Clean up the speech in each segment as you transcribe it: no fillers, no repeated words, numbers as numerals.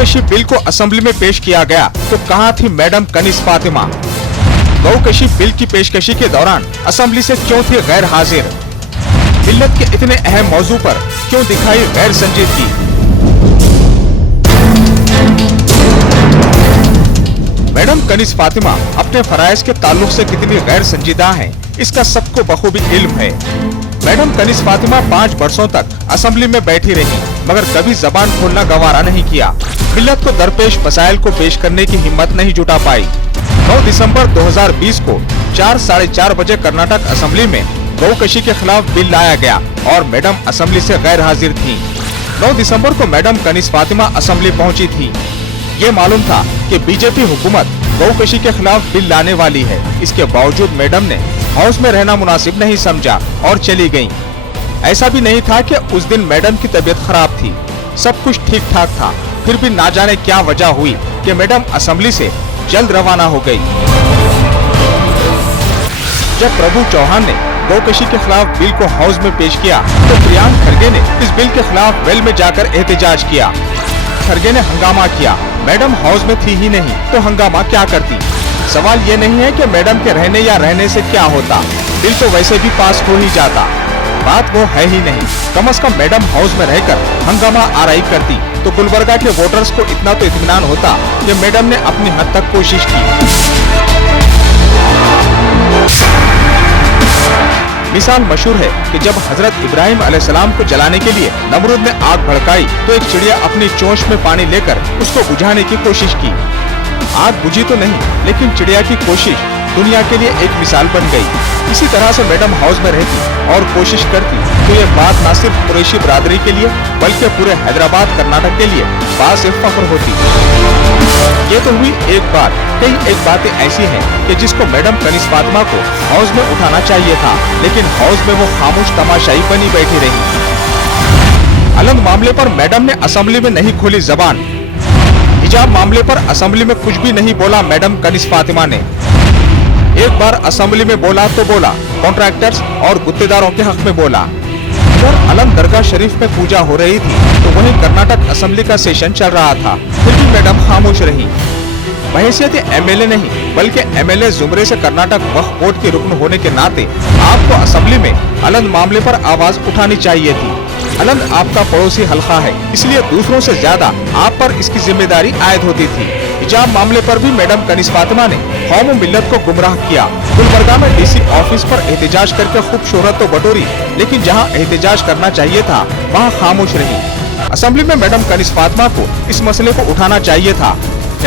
गौकशी bill को assembly में पेश किया गया तो कहां थी मैडम कनिज़ फातिमा? गौकशी बिल की पेशकशी के दौरान असेंबली से क्यों थी गैर हाजिर? मिल्लत के इतने अहम मौजू पर क्यों दिखाई गैर संजीदगी? मैडम कनिज़ फातिमा अपने फराइज के ताल्लुक से कितनी गैर संजीदा हैं, इसका सबको बखूबी इल्म है। मैडम कनिज़ फातिमा 5 वर्षों तक असेंबली में बैठी रही, मगर कभी जबान खोलना गवारा नहीं किया। मिल्लत को दरपेश मसाइल को पेश करने की हिम्मत नहीं जुटा पाई। 9 दिसंबर 2020 को 4 साढ़े 4 बजे कर्नाटक असेंबली में गौकशी के खिलाफ बिल लाया गया और मैडम असेंबली से गैर हाजिर थी। 9 दिसंबर को मैडम कनिज़ फातिमा असेंबली पहुंची थी। ये मालूम था कि बीजेपी हुकूमत गौकशी के खिलाफ बिल लाने वाली है। इसके बावजूद मैडम ने हाउस में रहना मुनासिब नहीं समझा और चली गयी। ऐसा भी नहीं था कि उस दिन मैडम की तबीयत खराब थी, सब कुछ ठीक ठाक था। फिर भी ना जाने क्या वजह हुई कि मैडम असेंबली से जल्द रवाना हो गई। जब प्रभु चौहान ने गौकशी के खिलाफ बिल को हाउस में पेश किया तो प्रियांक खरगे ने इस बिल के खिलाफ वेल में जाकर एहतजाज किया। खरगे ने हंगामा किया, मैडम हाउस में थी ही नहीं तो हंगामा क्या करती? सवाल ये नहीं है कि मैडम के रहने या रहने से क्या होता, बिल तो वैसे भी पास हो ही जाता। बात वो है ही नहीं। कम से कम मैडम हाउस में रहकर हंगामा आराई करती तो गुलबर्गा के वोटर्स को इतना तो इत्मीनान होता कि मैडम ने अपनी हद तक कोशिश की। मिसाल मशहूर है कि जब हजरत इब्राहिम अलैहिस्सलाम को जलाने के लिए नमरूद ने आग भड़काई तो एक चिड़िया अपनी चोंच में पानी लेकर उसको बुझाने की कोशिश की। आग बुझी तो नहीं, लेकिन चिड़िया की कोशिश दुनिया के लिए एक मिसाल बन गई। इसी तरह से मैडम हाउस में रहती और कोशिश करती तो ये बात न सिर्फ कुरैशी बरादरी के लिए बल्कि पूरे हैदराबाद कर्नाटक के लिए बासे फख्र होती। ये तो हुई एक बात। कई एक बातें ऐसी हैं कि जिसको मैडम कनिज़ फातिमा को हाउस में उठाना चाहिए था, लेकिन हाउस में वो खामोश तमाशाई बनी बैठी रही। अलंग मामले पर मैडम ने असेंबली में नहीं खोली जबान। हिजाब मामले पर असेंबली में कुछ भी नहीं बोला मैडम कनिज़ फातिमा ने। एक बार असेंबली में बोला तो बोला, कॉन्ट्रैक्टर्स और गुत्तेदारों के हक में बोला। उधर अलंग दरगाह शरीफ में पूजा हो रही थी तो वहीं कर्नाटक असेंबली का सेशन चल रहा था, फिर भी मैडम खामोश रही। बहैसियत एमएलए नहीं बल्कि एमएलए जुमरे से कर्नाटक वक्फ बोर्ड के रुकन होने के नाते आपको असेंबली में अलंग मामले पर आवाज उठानी चाहिए थी। अलंग आपका पड़ोसी हल्का है, इसलिए दूसरों से ज्यादा आप पर इसकी जिम्मेदारी आयद होती थी। हिजाब मामले पर भी मैडम कनिज़ फातिमा ने कौम मिल्लत को गुमराह किया। गुलबर्गा में डीसी ऑफिस पर एहतजाज करके खूब शोहरत तो बटोरी, लेकिन जहां एहतजाज करना चाहिए था वहां खामोश रही। असेंबली में मैडम कनिज़ फातिमा को इस मसले को उठाना चाहिए था।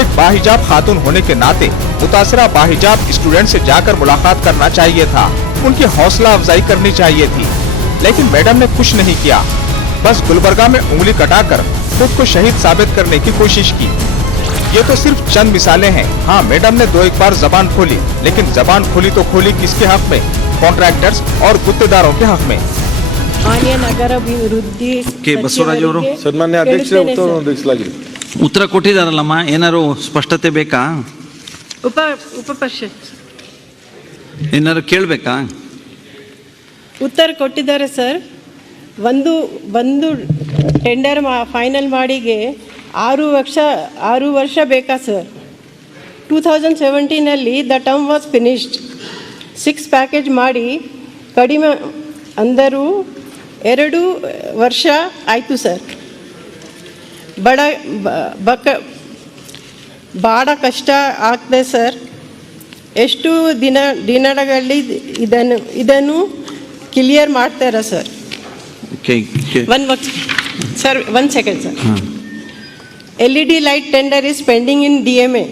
एक बाहिजाब खातून होने के नाते मुतासरा बाहिजाब स्टूडेंट से जाकर मुलाकात करना चाहिए था, उनकी हौसला अफजाई करनी चाहिए थी, लेकिन मैडम ने कुछ नहीं किया। बस गुलबर्गा में उंगली कटाकर खुद को शहीद साबित करने की कोशिश की। ये तो सिर्फ चंद मिसालें हैं। हाँ, मैडम ने 2-1 बार जबान खोली, लेकिन जबान खोली तो खोली किसके हक में? कॉन्ट्रैक्टर्स और गुत्तेदारों के हक में। ಮಾನ್ಯ ನಗರಾಭಿವೃದ್ಧಿ ಬಸವರಾಜ್ ಅವರು ಸನ್ಮಾನ್ಯ ಅಧ್ಯಕ್ಷರೇ ಉತ್ತರವನ್ನು ಉತ್ತರ ಕೊಟ್ಟಿದ್ದಾರಲ್ಲಮ್ಮ, ಏನಾರು ಸ್ಪಷ್ಟತೆ ಬೇಕಾ? ಉಪಪರಿಷತ್ ಏನಾರು ಕೇಳಬೇಕಾ? ಉತ್ತರ ಕೊಟ್ಟಿದ್ದಾರೆ ಸರ್. ಒಂದು ಟೆಂಡರ್ ಫೈನಲ್ ಮಾಡಿಗೆ 6 ವರ್ಷ ಬೇಕಾ sir? 2017 the term was finished. 6 package ಮಾಡಿ ಕಡಿಮೆ ಅಂದರೂ 2 ವರ್ಷ ಆಯಿತು ಸರ್. ಭಾಳ ಕಷ್ಟ ಆಗ್ತದೆ ಸರ್. ಎಷ್ಟು ದಿನಗಳಲ್ಲಿ ಇದನ್ನು ಕ್ಲಿಯರ್ ಮಾಡ್ತಾರಾ sir? one second sir. LED light tender is pending in DMA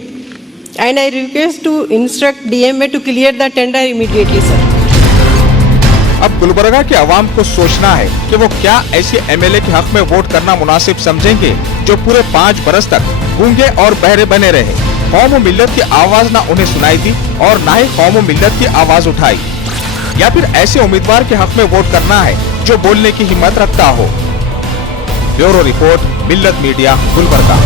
and I request to instruct DMA to clear the tender immediately sir. अब गुलबर्गा के अवाम को सोचना है कि वो क्या ऐसे एमएलए के हक में वोट करना मुनासिब समझेंगे जो पूरे 5 बरस तक गूंगे और बहरे बने रहे। कौम मिल्लत की आवाज ना उन्हें सुनाई दी और ना ही कौम मिल्लत की आवाज उठाई, या फिर ऐसे उम्मीदवार के हक में वोट करना है जो बोलने की हिम्मत रखता हो। ब्यूरो रिपोर्ट, मिल्लत मीडिया, गुलबर्गा।